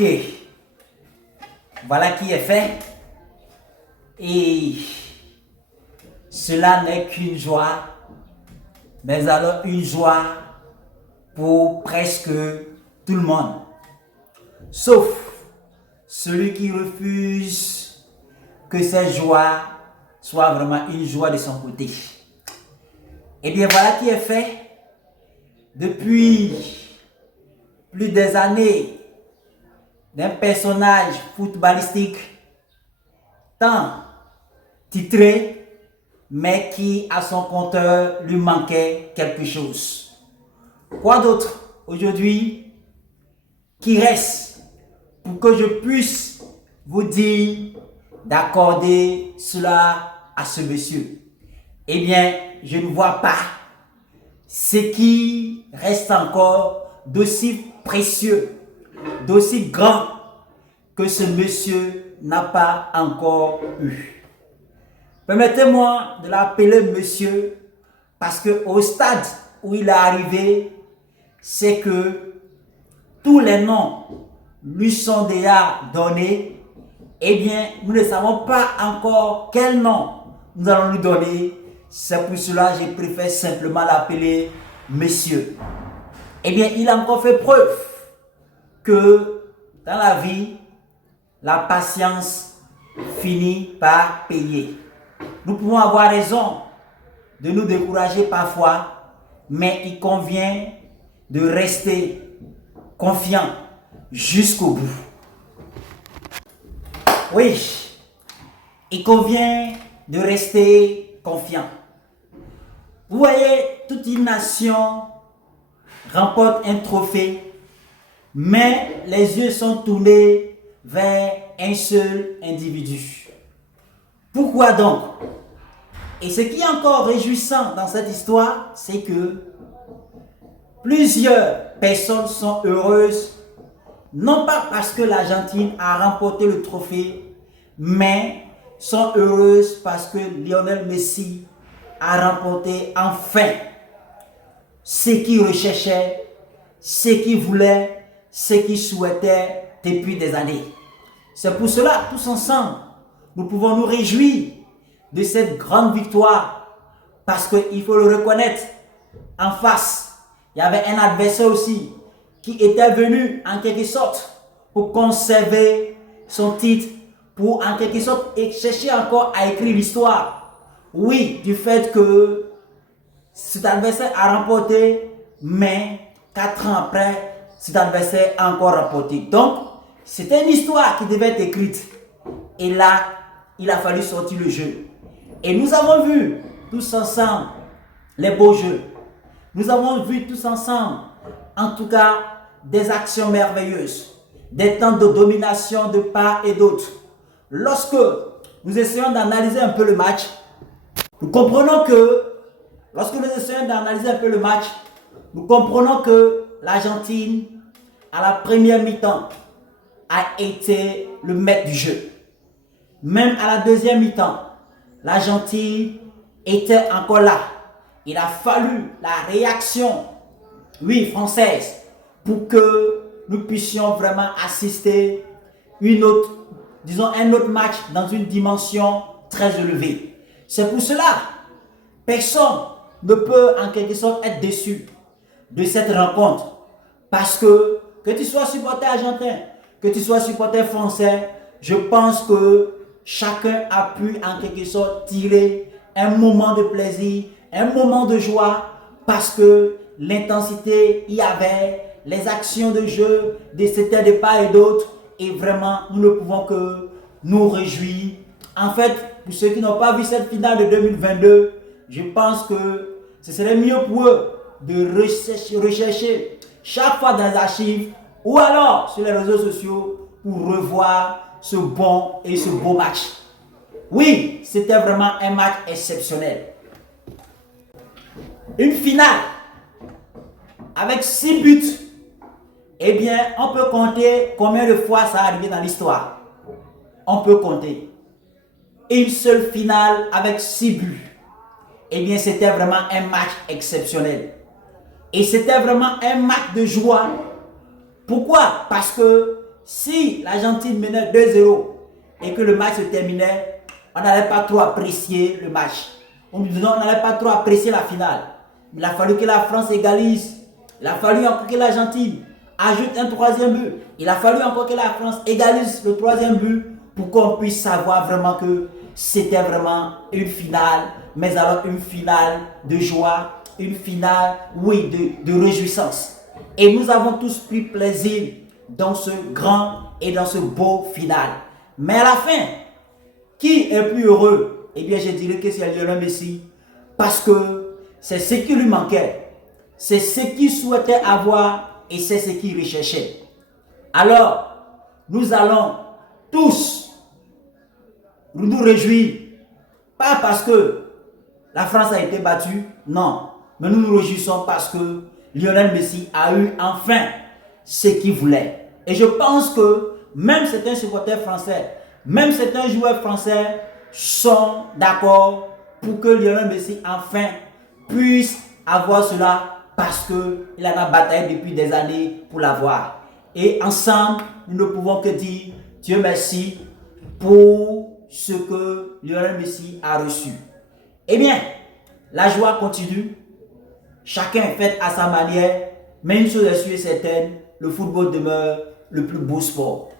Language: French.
Ok, voilà qui est fait. Et cela n'est qu'une joie, mais alors une joie pour presque tout le monde. Sauf celui qui refuse que cette joie soit vraiment une joie de son côté. Et bien voilà qui est fait depuis plus des années d'un personnage footballistique tant titré, mais qui à son compteur lui manquait quelque chose. Quoi d'autre aujourd'hui qui reste pour que je puisse vous dire d'accorder cela à ce monsieur? Eh bien, je ne vois pas ce qui reste encore d'aussi précieux, d'aussi grand que ce monsieur n'a pas encore eu. Permettez-moi de l'appeler monsieur parce qu'au stade où il est arrivé, c'est que tous les noms lui sont déjà donnés. Eh bien, nous ne savons pas encore quel nom nous allons lui donner. C'est pour cela que je préfère simplement l'appeler monsieur. Eh bien, il a encore fait preuve que dans la vie, la patience finit par payer. Nous pouvons avoir raison de nous décourager parfois, mais il convient de rester confiant jusqu'au bout. Oui, il convient de rester confiant. Vous voyez, toute une nation remporte un trophée, mais les yeux sont tournés vers un seul individu. Pourquoi donc? Et ce qui est encore réjouissant dans cette histoire, c'est que plusieurs personnes sont heureuses, non pas parce que l'Argentine a remporté le trophée, mais sont heureuses parce que Lionel Messi a remporté enfin ce qu'il recherchait, ce qu'il voulait, ce qu'il souhaitait depuis des années. C'est pour cela, tous ensemble, nous pouvons nous réjouir de cette grande victoire parce qu'il faut le reconnaître, en face, il y avait un adversaire aussi qui était venu en quelque sorte pour conserver son titre, pour en quelque sorte chercher encore à écrire l'histoire. Oui, du fait que cet adversaire a remporté, mais 4 ans après, cet adversaire a encore remporté. Donc, c'était une histoire qui devait être écrite. Et là, il a fallu sortir le jeu. Et nous avons vu tous ensemble les beaux jeux. Nous avons vu tous ensemble, en tout cas, des actions merveilleuses, des temps de domination de part et d'autre. Lorsque nous essayons d'analyser un peu le match, nous comprenons que l'Argentine, à la première mi-temps, a été le maître du jeu. Même à la deuxième mi-temps, l'Argentine était encore là. Il a fallu la réaction, oui, française, pour que nous puissions vraiment assister un autre match dans une dimension très élevée. C'est pour cela, personne ne peut en quelque sorte être déçu de cette rencontre. Parce que tu sois supporter argentin, que tu sois supporter français, je pense que chacun a pu en quelque sorte tirer un moment de plaisir, un moment de joie, parce que l'intensité y avait, les actions de jeu, c'était de part et d'autre, et vraiment nous ne pouvons que nous réjouir. En fait, pour ceux qui n'ont pas vu cette finale de 2022, je pense que ce serait mieux pour eux de rechercher chaque fois dans les archives ou alors sur les réseaux sociaux pour revoir ce bon et ce beau match. Oui, c'était vraiment un match exceptionnel. Une finale avec 6 buts. Eh bien, on peut compter combien de fois ça est arrivé dans l'histoire. On peut compter. Une seule finale avec 6 buts. Eh bien, c'était vraiment un match exceptionnel. Et c'était vraiment un match de joie. Pourquoi? Parce que Si l'Argentine menait 2-0 et que le match se terminait, on n'allait pas trop apprécier le match. On n'allait pas trop apprécier la finale. Il a fallu que la France égalise. Il a fallu encore que l'Argentine ajoute un troisième but. Il a fallu encore que la France égalise le troisième but pour qu'on puisse savoir vraiment que c'était vraiment une finale, mais alors une finale de joie, une finale, oui, de réjouissance. Et nous avons tous pris plaisir dans ce grand et dans ce beau final. Mais à la fin, qui est plus heureux? Eh bien, je dirais que c'est Lionel Messi, parce que c'est ce qui lui manquait, c'est ce qu'il souhaitait avoir et c'est ce qu'il recherchait. Alors, nous allons tous nous réjouir, pas parce que la France a été battue, non, mais nous nous réjouissons parce que Lionel Messi a eu enfin ce qu'il voulait. Et je pense que même certains supporters français, même certains joueurs français sont d'accord pour que Lionel Messi enfin puisse avoir cela parce qu'il en a bataillé depuis des années pour l'avoir. Et ensemble, nous ne pouvons que dire Dieu merci pour ce que Lionel Messi a reçu. Eh bien, la joie continue. Chacun est fait à sa manière. Mais une chose est sûre et certaine, le football demeure le plus beau sport.